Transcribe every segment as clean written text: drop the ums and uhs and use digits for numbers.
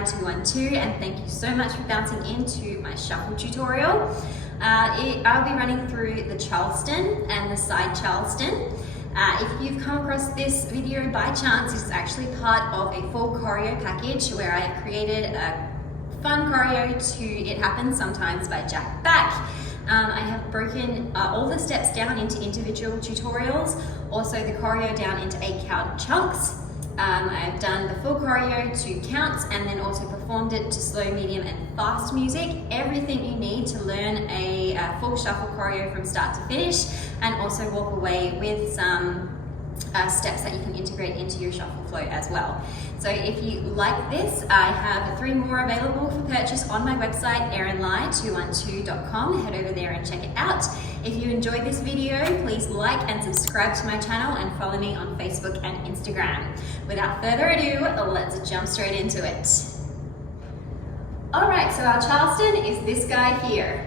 Lai212, and thank you so much for bouncing into my shuffle tutorial. I'll be running through the Charleston and the side Charleston. If you've come across this video by chance, it's actually part of a full choreo package where I created a fun choreo to It Happens Sometimes by Jack Back. I have broken all the steps down into individual tutorials, also the choreo down into 8-count chunks. I've done the full choreo to counts and then also performed it to slow, medium and fast music. Everything you need to learn a full shuffle choreo from start to finish, and also walk away with some steps that you can integrate into your shuffle flow as well. So if you like this, I have 3 more available for purchase on my website, erinlai212.com. Head over there and check it out. If you enjoyed this video, please like and subscribe to my channel and follow me on Facebook and Instagram. Without further ado, let's jump straight into it. All right, so our Charleston is this guy here.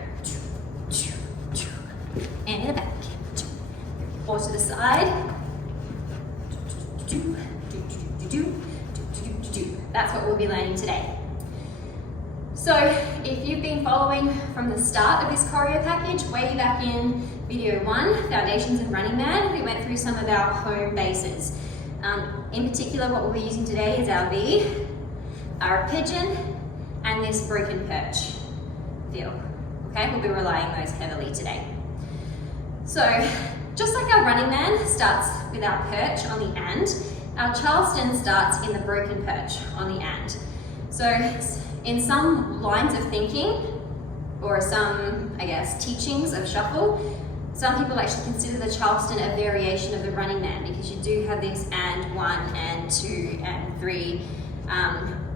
And in the back. Or to the side. That's what we'll be learning today. So if you've been following from the start of this choreo package, way back in video 1, Foundations and Running Man, we went through some of our home bases. In particular, what we'll be using today is our V, our pigeon, and this broken perch feel. Okay, we'll be relying on those heavily today. So just like our Running Man starts with our perch on the and, our Charleston starts in the broken perch on the and. So in some lines of thinking, or some, I guess, teachings of shuffle, some people actually consider the Charleston a variation of the Running Man, because you do have this and 1 and 2 and 3,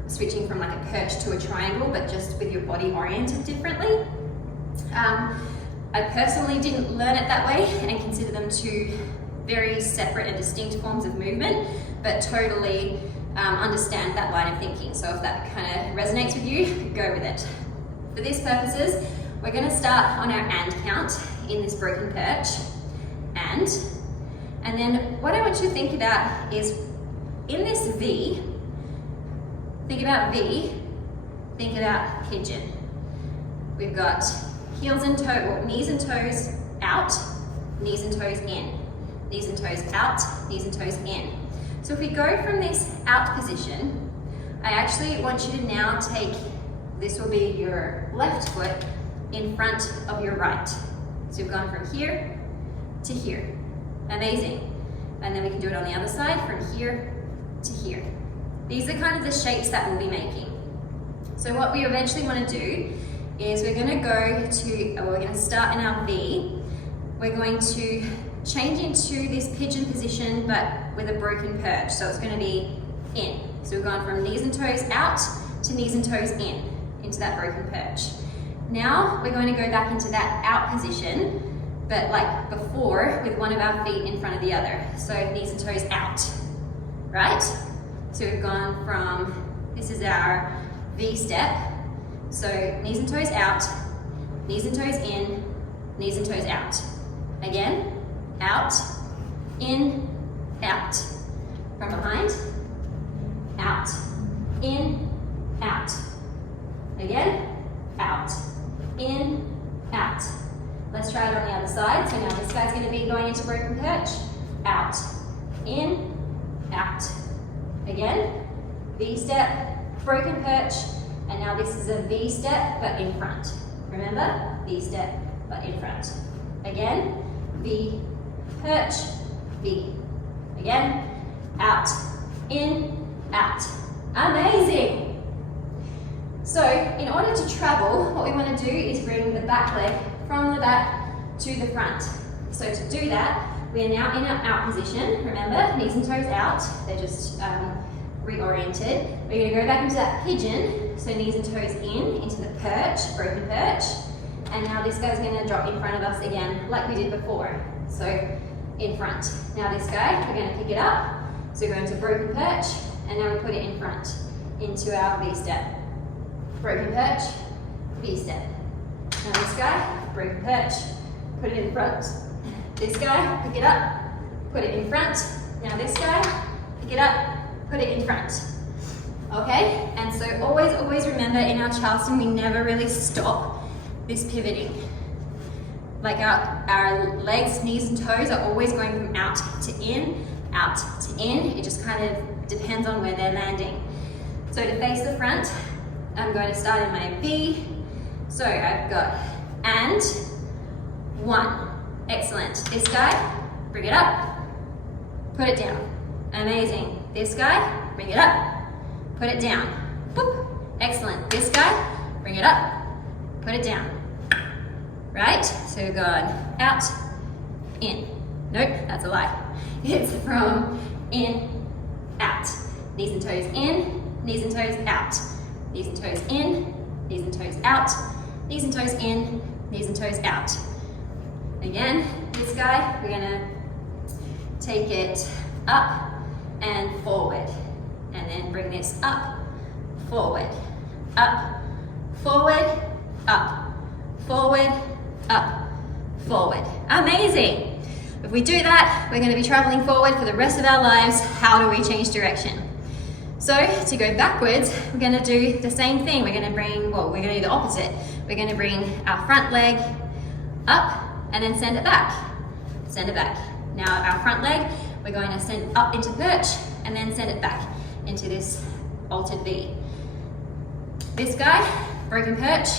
switching from like a perch to a triangle, but just with your body oriented differently. I personally didn't learn it that way and consider them two very separate and distinct forms of movement, but totally understand that line of thinking. So if that kind of resonates with you, go with it. For these purposes, we're going to start on our and count in this broken perch, and then what I want you to think about is in this V, think about V, think about pigeon. We've got heels and knees and toes out, knees and toes in, knees and toes out, knees and toes in. So if we go from this out position, I actually want you to now take, this will be your left foot in front of your right. So we've gone from here to here. Amazing. And then we can do it on the other side, from here to here. These are kind of the shapes that we'll be making. So what we eventually want to do is we're going to start in our V. We're going to change into this pigeon position, but with a broken perch. So it's going to be in. So we've gone from knees and toes out to knees and toes in, into that broken perch. Now we're going to go back into that out position, but like before, with one of our feet in front of the other. So knees and toes out, right? So we've gone from, this is our V step. So knees and toes out, knees and toes in, knees and toes out. Again, out, in, out. From behind, out, in, out. Again, out, in, out. Let's try it on the other side. So now this guy's going to be going into broken perch. Out, in, out. Again, V step, broken perch, and now this is a V step, but in front. Remember, V step, but in front. Again, V, perch, V. Again, out, in, out. Amazing! So, in order to travel, what we want to do is bring the back leg from the back to the front. So to do that, we are now in our out position. Remember, knees and toes out. They're just reoriented. We're going to go back into that pigeon. So knees and toes in, into the perch, broken perch. And now this guy's going to drop in front of us again, like we did before. So in front. Now this guy, we're going to pick it up. So we're going to broken perch, and now we put it in front, into our V step. Broken perch, V step. Now this guy, broken perch, put it in front. This guy, pick it up, put it in front. Now this guy, pick it up, put it in front. Okay? and so always remember in our Charleston, we never really stop this pivoting. Like our legs, knees and toes are always going from out to in, out to in. It just kind of depends on where they're landing. So to face the front, I'm going to start in my V. So I've got and, 1. Excellent. This guy, bring it up, put it down. Amazing. This guy, bring it up, put it down. Boop. Excellent. This guy, bring it up, put it down. Right? So we've gone out, in. Nope, that's a lie. It's from in, out. Knees and toes in, knees and toes out. Knees and toes in, knees and toes out. Knees and toes in, knees and toes out. Again, this guy, we're gonna take it up and forward. And then bring this up, forward, up, forward, up, forward, up, forward. Amazing. If we do that, we're going to be traveling forward for the rest of our lives. How do we change direction? So to go backwards, we're going to do the same thing. We're going to do the opposite. We're going to bring our front leg up and then send it back. Send it back. Now our front leg, we're going to send up into perch and then send it back into this altered V. This guy, broken perch,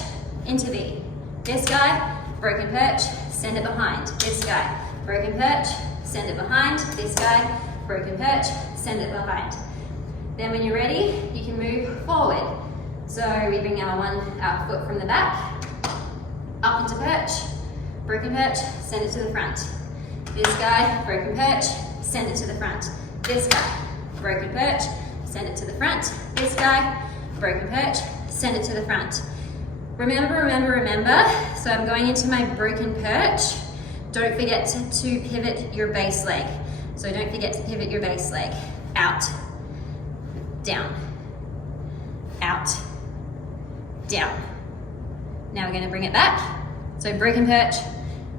into V. This guy, broken perch, send it behind. This guy, broken perch, send it behind. This guy, broken perch, send it behind. Then when you're ready, you can move forward. So we bring our foot from the back, up into perch, broken perch, send it to the front. This guy, broken perch, send it to the front. This guy, broken perch, send it to the front. This guy, broken perch, send it to the front. Remember. So I'm going into my broken perch. Don't forget to pivot your base leg. So don't forget to pivot your base leg. Out, down, out, down. Now we're going to bring it back. So broken perch,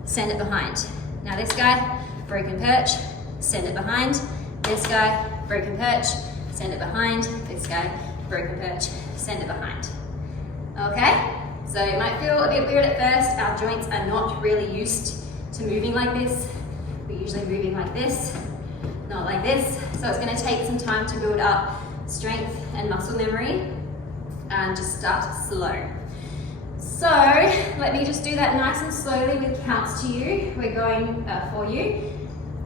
send it behind. Now this guy, broken perch, send it behind. This guy, broken perch, send it behind. This guy, broken perch, send it behind. Okay? So it might feel a bit weird at first. Our joints are not really used to moving like this. We're usually moving like this, not like this. So it's going to take some time to build up strength and muscle memory. And just start slow. So let me just do that nice and slowly with counts to you. We're going for you.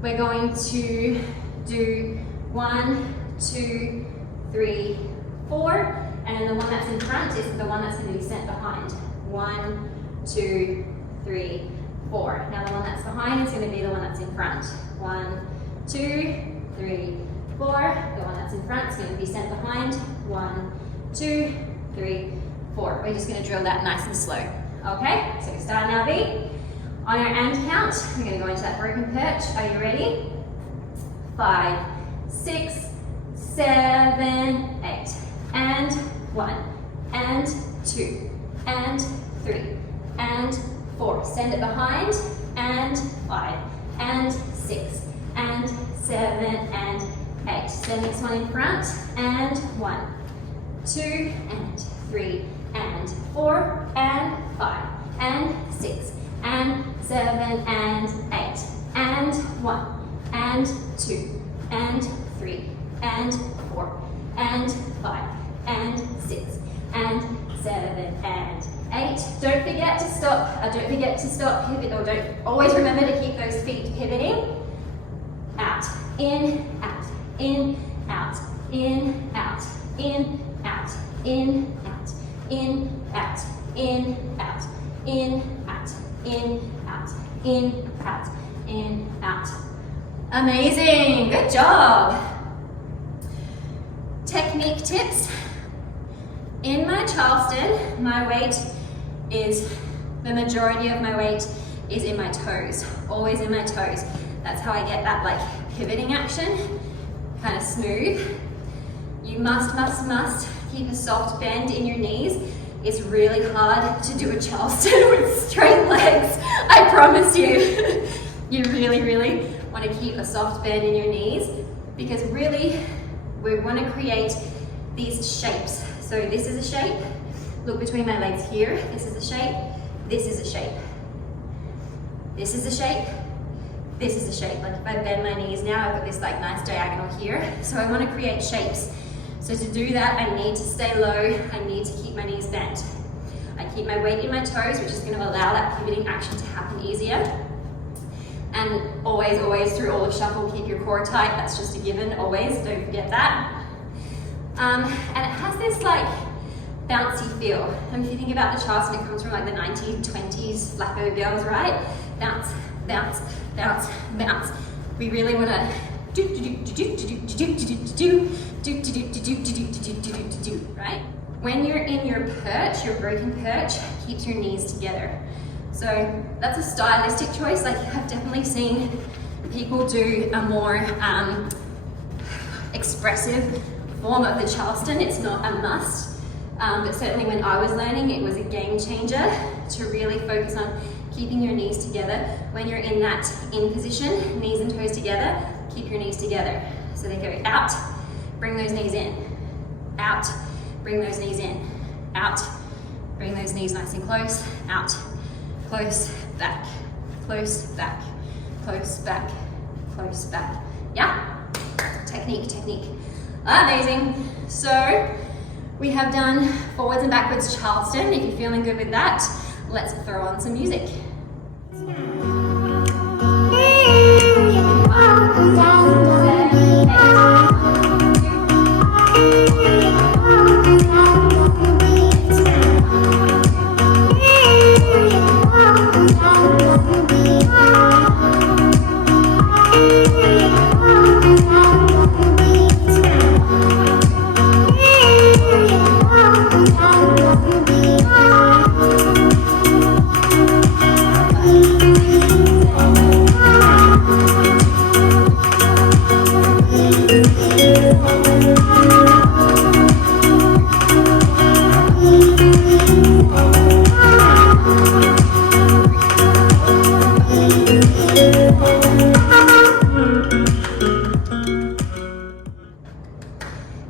We're going to do 1, 2, 3, 4. And then the one that's in front is the one that's going to be sent behind. 1, 2, 3, 4. Now the one that's behind is going to be the one that's in front. 1, 2, 3, 4. The one that's in front is going to be sent behind. 1, 2, 3, 4. We're just going to drill that nice and slow. Okay, so we start in our V. On our and count, we're going to go into that broken perch. Are you ready? 5, 6, 7, 8. And 1, and 2, and 3, and 4. Send it behind, and 5, and 6, and 7, and 8. Then next one in front, and 1, 2, and 3, and 4, and 5, and 6, and 7, and 8, and 1, and 2, and 3, and 4, and 5, and 6, and 7, and 8. Don't forget to stop. Pivot, or don't always remember to keep those feet pivoting. Out, in, out, in, out, in, out, in, out, in, out, in, out, in, out, in, out, in, out, in, out, in, out. Amazing. Good job. Technique tips. In my Charleston, my weight is, the majority of my weight is in my toes, always in my toes. That's how I get that like pivoting action, kind of smooth. You must keep a soft bend in your knees. It's really hard to do a Charleston with straight legs, I promise you. You really want to keep a soft bend in your knees because really we want to create these shapes. So this is a shape. Look between my legs here. This is a shape. This is a shape. This is a shape. This is a shape. Like if I bend my knees now, I've got this like nice diagonal here. So I want to create shapes. So to do that, I need to stay low. I need to keep my knees bent. I keep my weight in my toes, which is going to allow that pivoting action to happen easier. And always, always through all of shuffle, keep your core tight. That's just a given, always, don't forget that. And it has this like bouncy feel. And if you think about the Charleston, it comes from like the 1920s Flacco girls, right? Bounce, bounce, bounce, bounce. We really want to do, right? When you're in your perch, your broken perch keeps your knees together. So that's a stylistic choice. Like I've definitely seen people do a more expressive form of the Charleston. It's not a must, but certainly when I was learning, it was a game changer to really focus on keeping your knees together. When you're in that in position, knees and toes together, keep your knees together. So they go out, bring those knees in, out, bring those knees in, out, bring those knees nice and close, out, close, back, close, back, close, back, close, back. Yeah? Technique, technique. Amazing. So we have done forwards and backwards Charleston. If you're feeling good with that, let's throw on some music.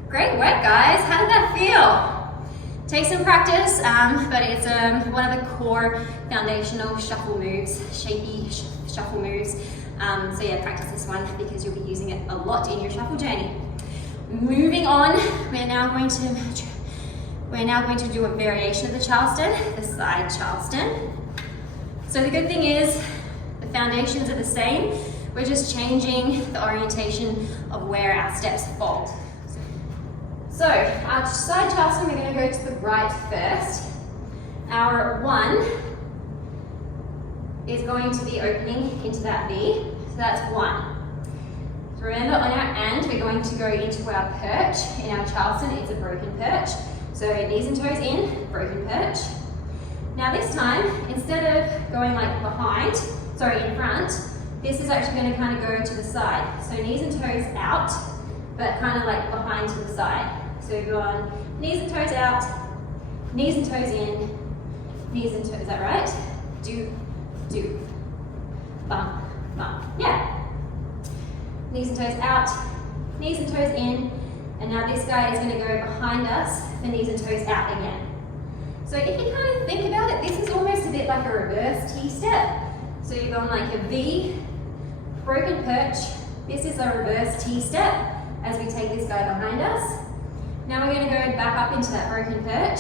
Great work, guys. How did that feel? Take some practice, but it's one of the core foundational shuffle moves, shapy shuffle moves. So yeah, practice this one because you'll be using it a lot in your shuffle journey. Moving on, we're now going to do a variation of the Charleston, the side Charleston. So the good thing is the foundations are the same. We're just changing the orientation of where our steps fall. So our side Charleston, we're going to go to the right first. Our one is going to be opening into that V. So that's one. So remember, on our end, we're going to go into our perch. In our Charleston, it's a broken perch. So knees and toes in, broken perch. Now this time, instead of going like in front, this is actually going to kind of go to the side. So knees and toes out, but kind of like behind to the side. So go on knees and toes out, knees and toes in, knees and toes, is that right? Do, bump, bump, yeah. Knees and toes out, knees and toes in, and now this guy is going to go behind us, the knees and toes out again. So if you kind of think about it, this is almost a bit like a reverse T-step. So you're going like a V, broken perch, this is a reverse T-step as we take this guy behind us. Now we're going to go back up into that broken perch,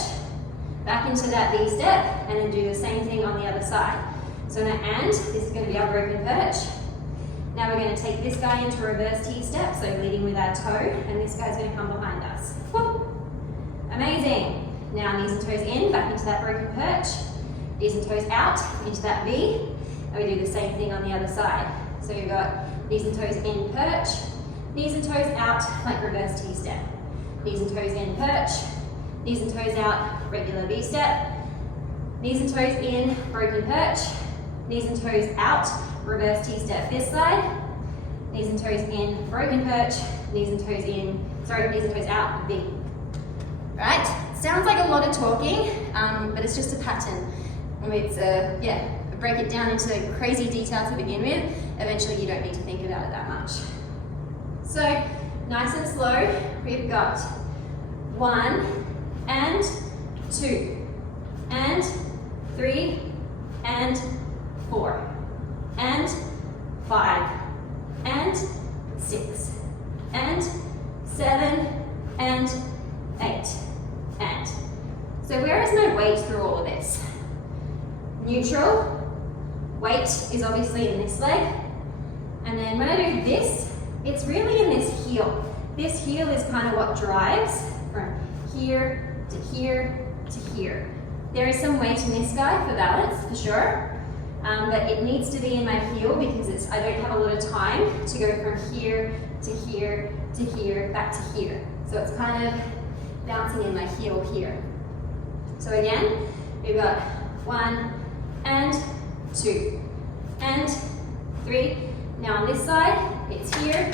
back into that V-step, and then do the same thing on the other side. So now, and this is going to be our broken perch. Now we're going to take this guy into reverse T-step, so leading with our toe, and this guy's going to come behind us. Whoop. Amazing. Now knees and toes in, back into that broken perch, knees and toes out, into that V, and we do the same thing on the other side. So you've got knees and toes in, perch, knees and toes out, like reverse T-step. Knees and toes in, perch, knees and toes out, regular V-step, knees and toes in, broken perch, knees and toes out, reverse T-step this side, knees and toes in, broken perch, knees and toes in, knees and toes out, V. Right? Sounds like a lot of talking, but it's just a pattern. It's break it down into crazy detail to begin with. Eventually you don't need to think about it that much. So, nice and slow, we've got 1, 1 and 2 and 3 and 4 and 5 and 6 and 7 and 8 and. So where is my weight through all of this? Neutral. Weight is obviously in this leg. And then when I do this, it's really in this heel. This heel is kind of what drives from here to here to here. There is some weight in this guy for balance, for sure. But it needs to be in my heel because I don't have a lot of time to go from here to here to here, back to here. So it's kind of bouncing in my heel here. So again, we've got 1 and 2 and 3. Now on this side, it's here.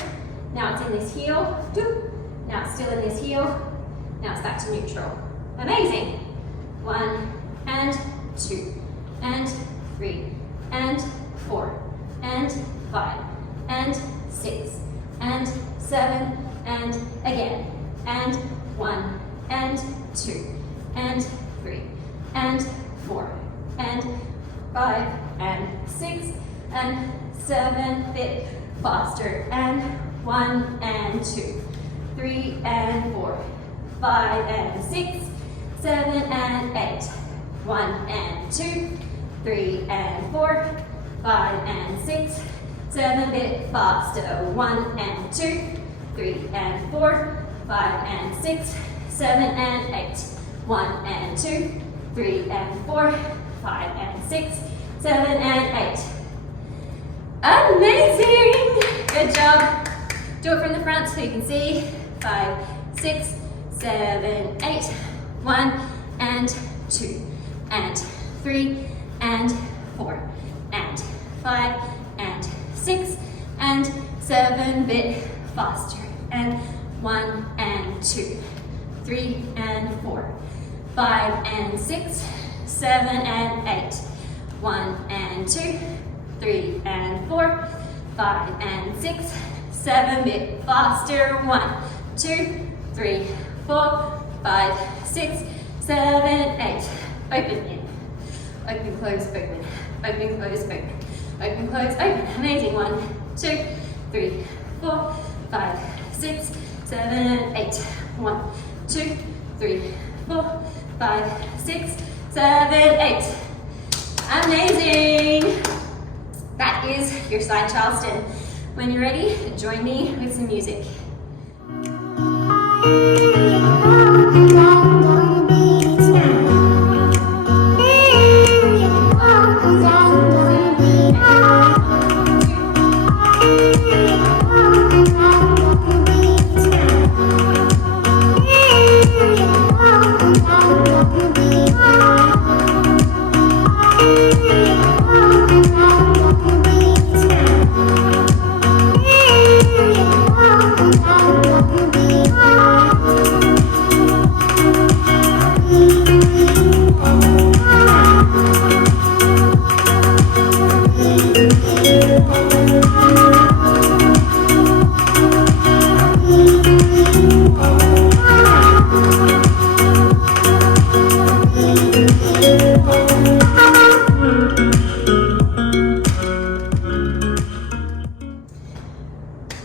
Now it's in this heel. Now it's still in this heel. Now it's back to neutral. Amazing. 1 and 2 and 3 and 4 and 5 and 6 and 7 and again and 1 and 2 and 3 and 4 and 5 and 6 and 7, bit faster, and 1 and 2, 3 and 4, 5 and 6, 7 and 8, 1 and 2, 3 and 4, 5 and 6, 7, bit faster, 1 and 2, 3 and 4, 5 and 6, 7 and 8, 1 and 2, 3 and 4, 5 and 6, 7 and 8. Amazing! Good job. Do it from the front so you can see. 5, 6, 7, 8. 1 and 2 and 3 and 4 and 5 and 6 and 7, bit faster. And 1 and 2, 3 and 4, 5 and 6, 7 and 8. 1 and 2, 3 and 4, 5 and 6, 7, bit faster. 1, 2, 3, 4, 5, 6, 7, 8. Open in. Open, close, open. Open, close, open. Open, close, open. Amazing. 1, 2, 3, 4, 5, 6, 7, 8. 1, 2, 3, 4, 5, 6, 7, 8. Amazing! That is your side Charleston. When you're ready, join me with some music.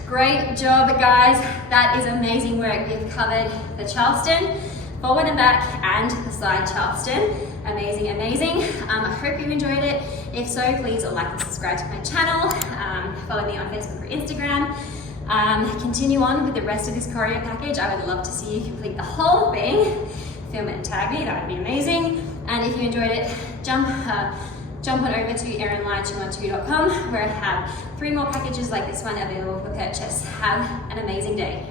Great job, guys. That is amazing work. We've covered the Charleston, forward and back, and the side Charleston. Amazing, amazing. I hope you enjoyed it. If so, please like and subscribe to my channel. Follow me on Facebook or Instagram. Continue on with the rest of this choreo package. I would love to see you complete the whole thing. Film it and tag me, that would be amazing. And if you enjoyed it, jump on over to erinlye212.com where I have 3 more packages like this one available for purchase. Have an amazing day.